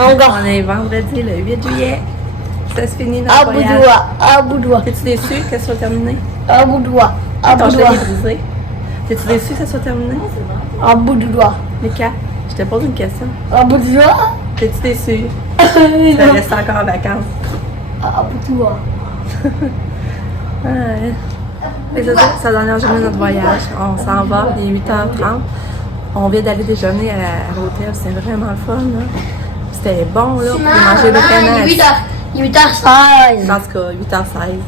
On est vendredi le 8 juillet. Ça se finit notre voyage. À bout de doigt. T'es-tu déçu que ça soit terminé? À bout de doigt. À bout Ton de genou doigt. est brisé. T'es-tu déçu que ça soit terminé? À bout de doigt. Mika, je te pose une question. À bout de doigt. T'es-tu déçu? Tu vas rester encore en vacances. À bout de doigt. Ouais. Fait que c'est la dernière journée de notre voyage. On s'en va, il est 8h30. On vient d'aller déjeuner à l'hôtel. C'était vraiment le fun, là. C'était bon, là. On pouvait manger vraiment. Il est 8h16. En tout cas, 8h16.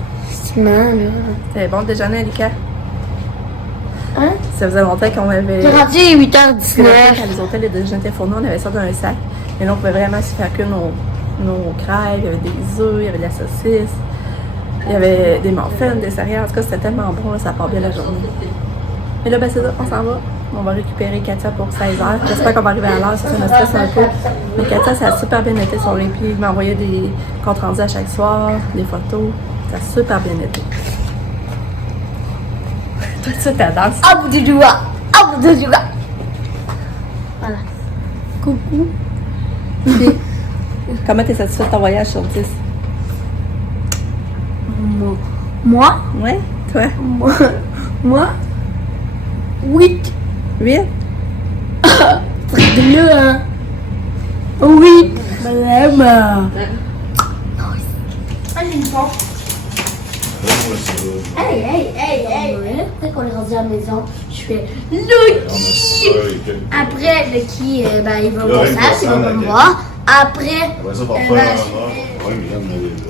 C'était bon le déjeuner, Alika. Hein? Ça faisait longtemps qu'on avait. J'ai rendu Quand 8h19. les hôtels, les déjeuners étaient fournis, on avait ça dans un sac. Et là, on pouvait vraiment se faire que nos crêpes. Il y avait des œufs, il y avait de la saucisse. Il y avait des muffins, des céréales. En tout cas, c'était tellement bon, là, ça part bien la journée. Mais là, ben, c'est ça, on s'en va. On va récupérer Katia pour 16h. J'espère qu'on va arriver à l'heure, ça me stresse un peu. Mais Katia, ça a super bien été sur les pieds. Il m'a envoyé des comptes rendus à chaque soir, des photos. Ça a super bien été. Toi, tu ta danse. À bout de doigt. À bout de doigt. Voilà. Coucou. Puis, comment t'es satisfaite de ton voyage sur 10? Moi? Ouais? Toi? Moi? 8. 8? Truc de là, hein? 8. Madame. Ah, j'ai une pompe. Hey. Après qu'on est rendu à la maison, je fais Lucky. Après, Lucky, ben, il va voir ça, il va pas me voir. Après, Ça va ben, faire je- ouais, Milan, elle est là.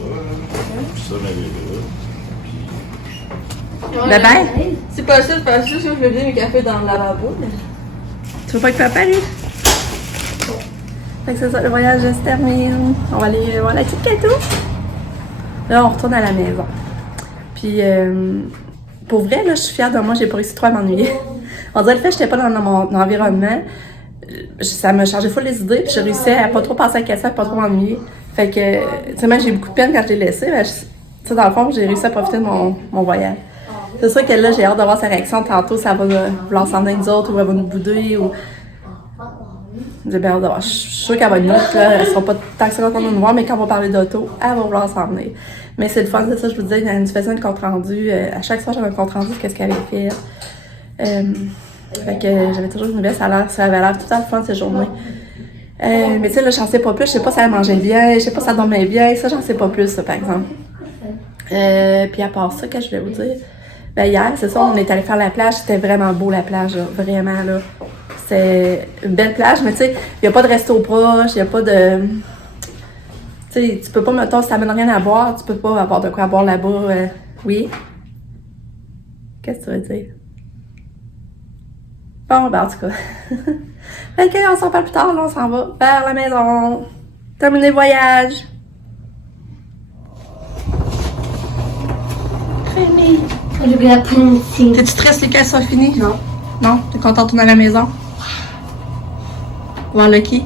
Puis ça, elle est là. Ben ben, c'est pas ça, je vais bien mes cafés dans le lavabo. Mais... Tu veux pas avec papa, lui? Fait que c'est ça, le voyage se termine. On va aller voir la petite Katou. Là, on retourne à la maison. Puis, pour vrai, là, je suis fière de moi, j'ai pas réussi trop à m'ennuyer. On dirait le fait que j'étais pas dans mon environnement, ça m'a changé full les idées, puis j'ai réussi à pas trop penser à Katia, à pas trop m'ennuyer. Fait que, tu sais, même j'ai beaucoup de peine quand je l'ai laissée, mais tu sais, dans le fond, j'ai réussi à profiter de mon voyage. C'est sûr que là, j'ai hâte de voir sa réaction tantôt, si elle va vouloir s'en aller avec nous autres, ou elle va nous bouder, ou... J'ai bien hâte de voir. Je suis sûre qu'elle va être neutre, là. Elle sera pas tant que ça contente de nous voir, mais quand on va parler d'auto, elle va vouloir s'en venir. Mais c'est le fun, c'est ça, je vous disais, elle nous faisait un compte rendu. À chaque soir, j'avais un compte rendu de ce qu'elle avait fait. Fait que j'avais toujours une nouvelle, ça avait l'air tout à fait fun cette journée. Mais tu sais, là, j'en sais pas plus. Je sais pas si elle mangeait bien, je sais pas si elle dormait bien. Ça, j'en sais pas plus, ça, par exemple. Puis à part ça, qu'est-ce que je voulais vous dire? Ben, hier, c'est ça, on est allé faire la plage. C'était vraiment beau, la plage, là. Vraiment, là. C'est une belle plage, mais tu sais, il n'y a pas de resto proche, il n'y a pas de... Tu sais, tu peux pas, mettons, si t'amènes rien à boire, tu peux pas avoir de quoi boire là-bas. Oui? Qu'est-ce que tu veux dire? Bon, ben en tout cas. Fait que, on s'en parle plus tard, là, on s'en va vers la maison. Terminer le voyage. Rémi. Je vais apprendre ici. T'es-tu triste, les qu'elles soient finies? Non. Non? T'es contente de retourner à la maison? Voir Lucky?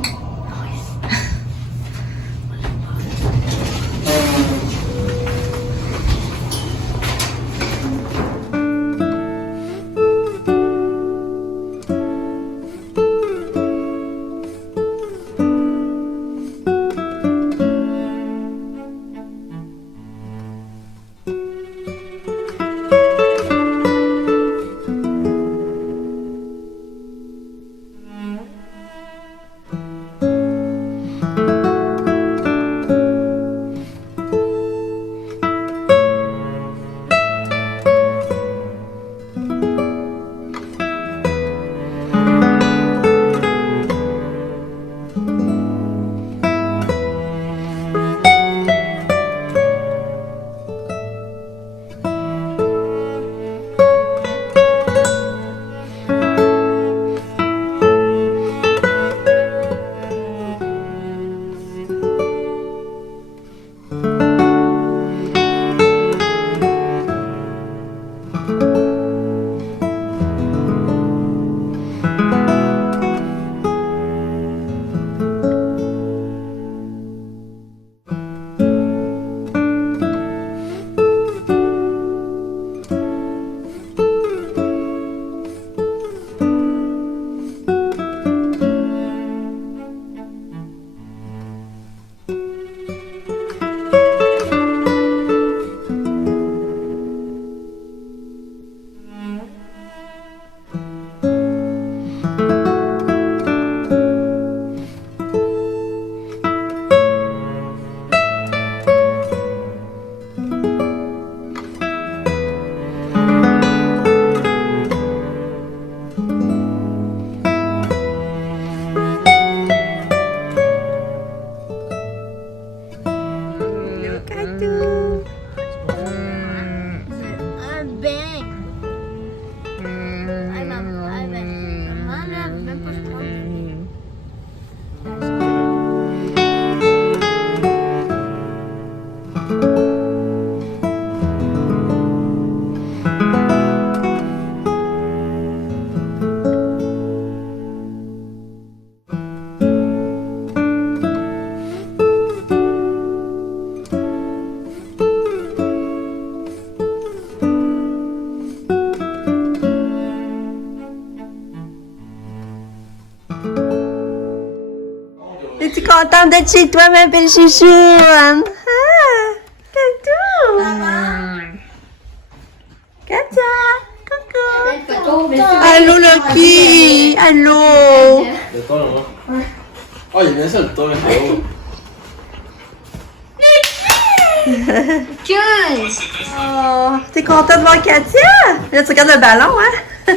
contente d'être chez toi, ma belle chouchou. Ah, Catou. Katia, coucou. Allô, Lucky. Allô. Le temps, là. Oh, il y a bien ça, le temps, là. Oh, t'es contente de voir Katia? Là, tu regardes le ballon, hein?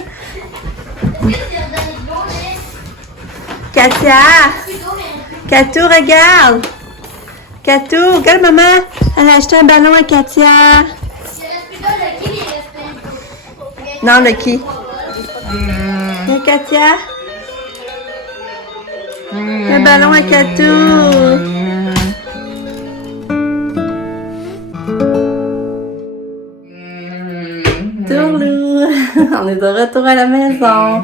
Katia! Katou, regarde! Katou, regarde maman! Elle a acheté un ballon à Katia! Non, Lucky. Et Katia? Un ballon à Katou! Tourlou! On est de retour à la maison.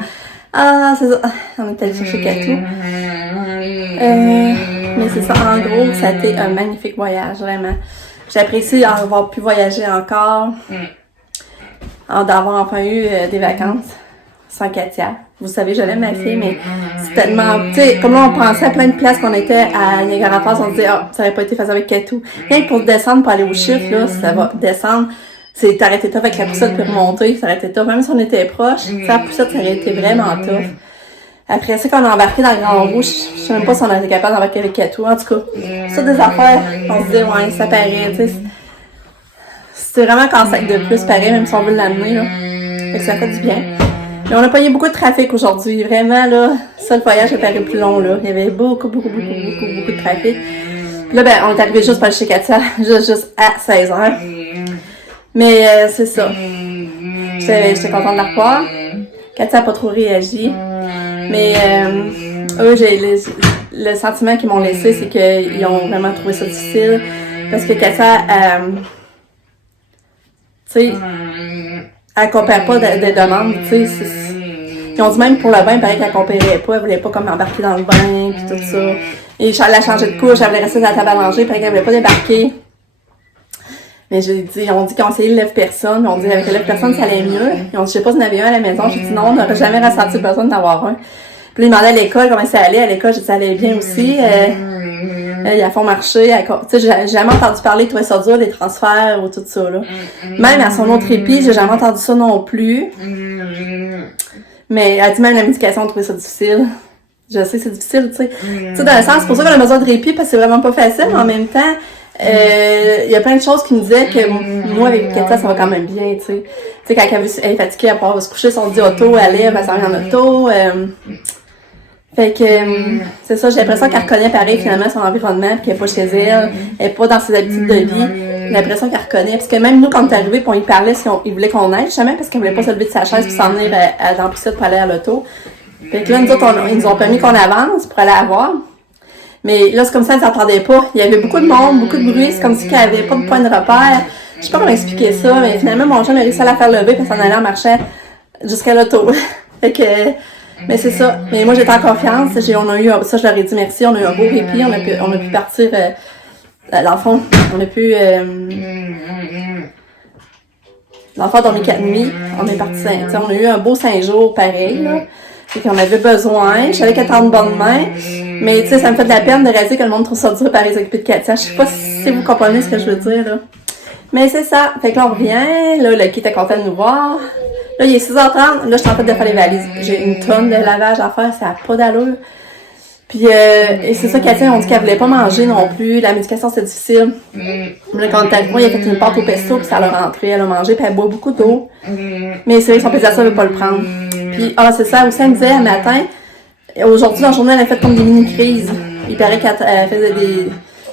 Ah, c'est ça. On est allé chercher Katou. Mais c'est ça, en gros, ça a été un magnifique voyage, vraiment. J'apprécie d'avoir pu voyager encore. D'avoir enfin eu des vacances sans Katia. Vous savez, je l'aime ma fille, mais c'est tellement... Tu sais, comme là, on pensait à plein de places qu'on était à Niagara Falls, on se disait, ça n'aurait pas été facile avec Katou. Rien que pour descendre, pour aller au chiffre, là, ça va descendre. C'est t'arrêter tough avec la poussette pour remonter, ça aurait été tough. Même si on était proche, la poussette, ça aurait été vraiment tough. Après ça, quand on a embarqué dans le Grand Rouge, je sais même pas si on était capable d'embarquer avec Katou. En tout cas, ça des affaires, on se disait, ouais, ça paraît, tu sais. C'était vraiment qu'en sac de plus, pareil, même si on veut l'amener, là. Fait que ça fait du bien. Mais on a pas eu beaucoup de trafic aujourd'hui. Vraiment, là, ça, le voyage a paru plus long, là. Il y avait beaucoup de trafic. Puis là, ben, on est arrivé juste par chez Katia, juste à 16h. Mais c'est ça. J'étais contente de la revoir. Katia n'a pas trop réagi. Mais eux, le sentiment qu'ils m'ont laissé, c'est qu'ils ont vraiment trouvé ça difficile. Parce que Katia, tu sais, elle coopère pas de demandes, tu sais. Ils ont dit même pour le bain, il paraît qu'elle coopérait pas. Elle voulait pas comme embarquer dans le bain, puis tout ça. Et elle a changé de couche, elle voulait rester à la table à manger, il paraît qu'elle voulait pas débarquer. Mais ils ont dit qu'ils ont essayé le lève-personne, ils ont dit avec le lève-personne, ça allait mieux. Ils ont dit, je sais pas si vous en avez un à la maison. J'ai dit non, on n'aurait jamais ressenti besoin d'en avoir un. Puis là, ils demandaient à l'école comment ça allait. À l'école, j'ai dit ça allait bien aussi. Il a fond marché. Tu sais, j'ai jamais entendu parler de trouver ça dur, des transferts ou tout ça, là. Même à son autre épi, j'ai jamais entendu ça non plus. Mais elle a dit même la médication, on trouvait ça difficile. Je sais, c'est difficile, tu sais. Tu sais, dans le sens, c'est pour ça qu'on a besoin de répit, parce que c'est vraiment pas facile, mais en même temps, il y a plein de choses qui me disaient que moi, avec Katia, ça va quand même bien, tu sais. Tu sais, quand elle est fatiguée, elle va se coucher, si on dit auto, elle lève, elle s'en vient en auto. Fait que, c'est ça, j'ai l'impression qu'elle reconnaît pareil, finalement, son environnement, puis qu'elle est pas chez elle, elle est pas dans ses habitudes de vie. J'ai l'impression qu'elle reconnaît. Parce que même nous, quand on est arrivés, puis on y parlait, ils voulaient qu'on aille, jamais, parce qu'elle voulait pas se lever de sa chaise puis s'en venir dans la poussette pour aller à l'auto. Fait que là, nous autres, ils nous ont permis qu'on avance pour aller la voir. Mais là, c'est comme ça, ils s'entendaient pas. Il y avait beaucoup de monde, beaucoup de bruit. C'est comme si qu'elle avait pas de point de repère. Je sais pas comment expliquer ça, mais finalement, mon chum a réussi à la faire lever parce qu'on allait en marchant jusqu'à l'auto. Fait que, mais c'est ça. Mais moi, j'étais en confiance. On a eu, ça, je leur ai dit merci. On a eu un beau répit. On a pu partir, dans le fond, on a pu, l'enfant a dormi 4 nuits. On est parti, on a eu un beau 5 jours pareil, là. Fait qu'on avait besoin. Je savais qu'elle était en bonne main. Mais tu sais, ça me fait de la peine de réaliser que le monde trouve ça dur par les occupés de Katia. Je sais pas si vous comprenez ce que je veux dire, là. Mais c'est ça. Fait que là, on revient. Là, le qui était content de nous voir. Là, il est 6h30. Là, je suis en train de faire les valises. J'ai une tonne de lavage à faire. Ça n'a pas d'allure. Puis, et c'est ça, Katia, on dit qu'elle voulait pas manger non plus. La médication, c'était difficile. Là, quand on est arrivé, il a fait une pâte au pesto, puis ça l'a rentré. Elle a mangé, puis elle boit beaucoup d'eau. Mais c'est vrai que son pédiatre ne veut pas le prendre. Puis, c'est ça. Aussi, elle me disait, un matin, aujourd'hui, dans la journée, elle a fait comme des mini-crises. Il paraît qu'elle faisait des...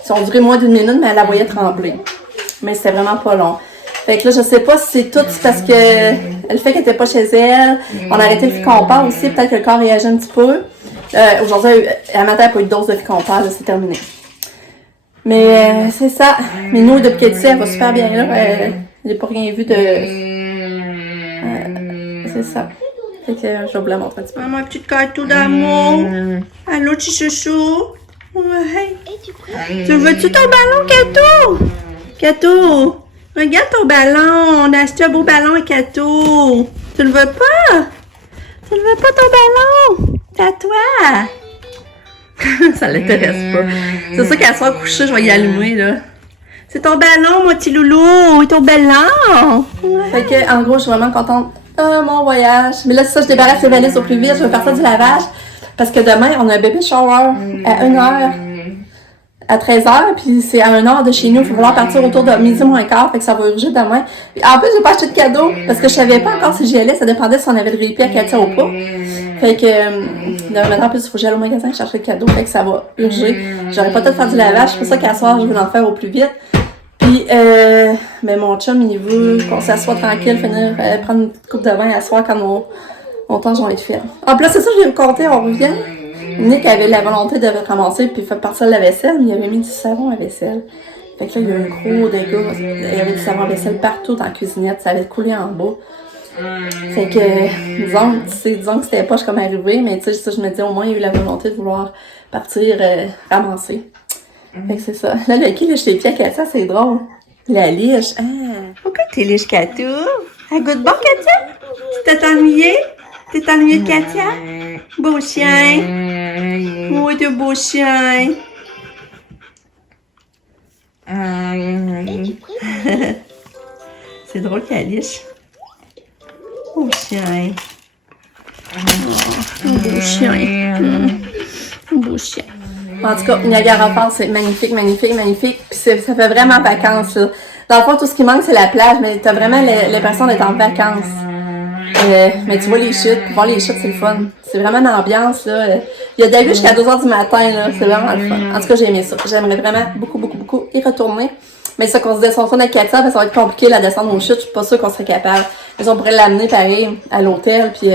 Ils ont duré moins d'1 minute, mais elle la voyait trembler. Mais c'était vraiment pas long. Fait que là, je sais pas si c'est tout parce que le fait qu'elle était pas chez elle, on a arrêté le Ficompar aussi, peut-être que le corps réagit un petit peu. Aujourd'hui, à matin, elle n'a pas eu de dose de Ficompar, c'est terminé. Mais c'est ça. Mais nous, depuis qu'elle dit, elle va super bien là. J'ai pas rien vu de... c'est ça. Fait que je vais vous la montrer un petit peu. Ma petite Katou d'amour. Allô, petit chouchou. Ouais. Tu veux-tu ton ballon, Katou? Katou, regarde ton ballon. On a acheté un beau ballon à Katou. Tu le veux pas? Tu le veux pas ton ballon? C'est à toi. Ça l'intéresse pas. C'est sûr qu'à soir couché, je vais y allumer, là. C'est ton ballon, mon petit loulou! Ton ballon! Fait que, en gros, je suis vraiment contente de mon voyage. Mais là, c'est ça, je débarrasse les valises au plus vite. Je vais partir du lavage. Parce que demain, on a un baby shower à 1h. À 13h, puis c'est à 1h de chez nous. Il va falloir partir autour de midi moins quart, fait que ça va urger demain. Puis en plus, j'ai pas acheté de cadeau, parce que je savais pas encore si j'y allais. Ça dépendait si on avait le répit à Katia ou pas. Fait que, maintenant, en plus, il faut que j'aille au magasin chercher le cadeau, fait que ça va urger. J'aurais pas le temps de faire du lavage, c'est pour ça qu'à soir, je vais en faire au plus vite. Puis, ben, mon chum, il veut qu'on s'assoie tranquille, finir, prendre une petite coupe de vin à soir quand nos tâches vont être faites. En plus, c'est ça, je vais le compter, on revient. Nick avait la volonté de ramasser puis faire partir la vaisselle, mais il avait mis du savon à vaisselle. Fait que là, il y a eu un gros dégât. Il y avait du savon à vaisselle partout dans la cuisinette, ça avait coulé en bas. Fait que, disons que c'était poche comme arrivé, mais tu sais, je me dis au moins, il y a eu la volonté de vouloir partir ramasser. Fait que c'est ça. Là, le qui lèche les pieds à Katia, c'est drôle. La liche. Ah, pourquoi t'es liche, Katou? Elle goûte bon, Katia? Tu t'es ennuyée? T'es ennuyée de Katia? Beau chien. Oui, t'es beau chien. C'est drôle qu'elle liche. Beau chien. Beau chien. Beau chien. En tout cas, Niagara Falls, c'est magnifique, magnifique, magnifique. Puis ça fait vraiment vacances, là. Dans le fond, tout ce qui manque, c'est la plage, mais t'as vraiment l'impression d'être en vacances. Mais tu vois les chutes, voir les chutes, c'est le fun. C'est vraiment une ambiance, là. Il y a de la vue jusqu'à 2h du matin, là. C'est vraiment le fun. En tout cas, j'ai aimé ça. J'aimerais vraiment beaucoup, beaucoup, beaucoup y retourner. Mais ça, qu'on se descend avec Katia, parce que ça va être compliqué, la descente aux chutes. Je suis pas sûre qu'on serait capable. Mais on pourrait l'amener, pareil, à l'hôtel, puis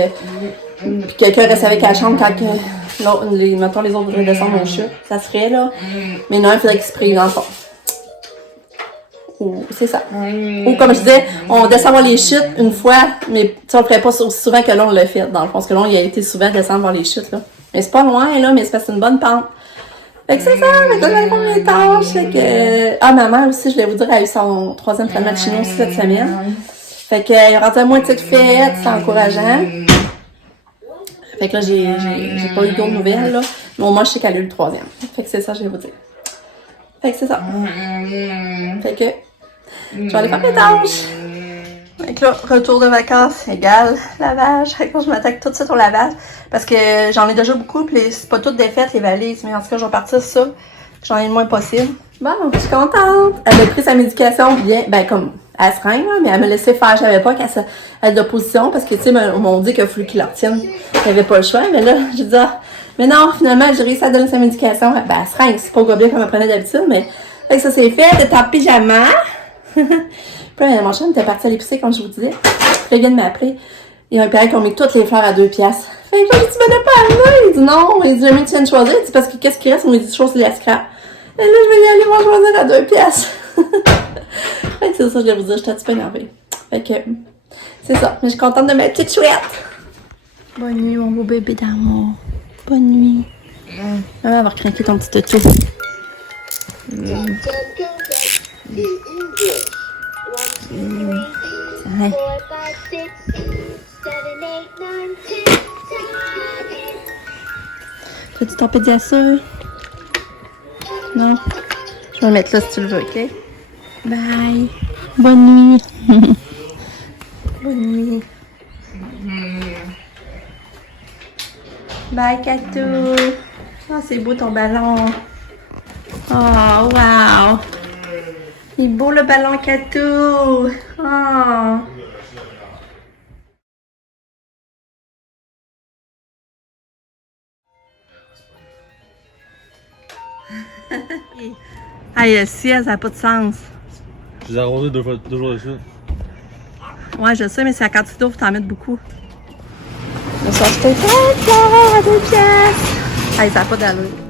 quelqu'un reste avec la chambre quand mettons, les autres voudraient descendre aux chutes. Ça se ferait, là. Mais non, il faudrait qu'il se prive dans le fond. C'est ça. Ou comme je disais, on descend voir les chutes une fois, mais on le ferait pas aussi souvent que là on l'a fait, dans le fond. Parce que là, il a été souvent descendre voir les chutes, là. Mais c'est pas loin, là, mais c'est parce que c'est une bonne pente. Fait que c'est ça, mais t'as dans les tâches. Fait que... Ah, maman aussi, je voulais vous dire, elle a eu son 3e traitement de chino aussi cette semaine. Fait qu'il y a rendu à moitié de fête, c'est encourageant. Fait que là, j'ai pas eu d'autres nouvelles, là. Mais au moins, je sais qu'elle a eu le 3e. Fait que c'est ça, je vais vous dire. Fait que c'est ça. Fait que je vais aller faire mes tâches. Fait que là, retour de vacances égale lavage. Fait que je m'attaque tout de suite au lavage. Parce que j'en ai déjà beaucoup, puis c'est pas toutes défaites, les valises. Mais en tout cas, je vais partir sur ça. J'en ai le moins possible. Bon, je suis contente. Elle a pris sa médication bien, ben comme elle se règne, mais elle me laissait faire. Je savais pas qu'elle a d'opposition parce que, tu sais, on m'a dit qu'il a fallu qu'il la retienne. Elle avait pas le choix, mais là, j'ai dit, ah, mais non, finalement, j'ai réussi à donner sa médication. Ben, elle se règne, c'est pas gobelet comme elle prenait d'habitude, mais fait que ça c'est fait. Elle était en pyjama. Puis là, mon chum était parti à l'épicerie, comme je vous disais. Puis là, il vient de m'appeler. Il y a un père qui a mis toutes les fleurs à 2 piastres. Fait que là, j'ai dit, tu m'en as pas amené. Il dit non. Il dit, j'ai mis tu viens de choisir. Il dit, parce que qu'est-ce qui reste? On lui dit, chose, c'est la scrap. Et là, je vais y aller, moi, choisir à 2 piastres. Fait que c'est ça, je vais vous dire, j'étais un petit peu énervée. Fait que, c'est ça. Mais je suis contente de ma petite chouette. Bonne nuit, mon beau bébé d'amour. Bonne nuit. On va avoir craqué ton petit toutou. Ouais. Fais-tu ton pédiasure? Non? Je vais le mettre là si tu le veux, ok? Bye! Bonne nuit! Bonne nuit! Bye, Katou! Oh, c'est beau ton ballon! Oh, wow! Il est beau le ballon, Katou! Oh! Aïe, si, ça n'a pas de sens. Je les ai arrosés 2 jours de suite. Ouais, je sais, mais c'est la quantité d'eau, faut t'en mettre beaucoup. Je vais acheter 4 fleurs à 2 piastres. Aïe, ça n'a pas d'allure.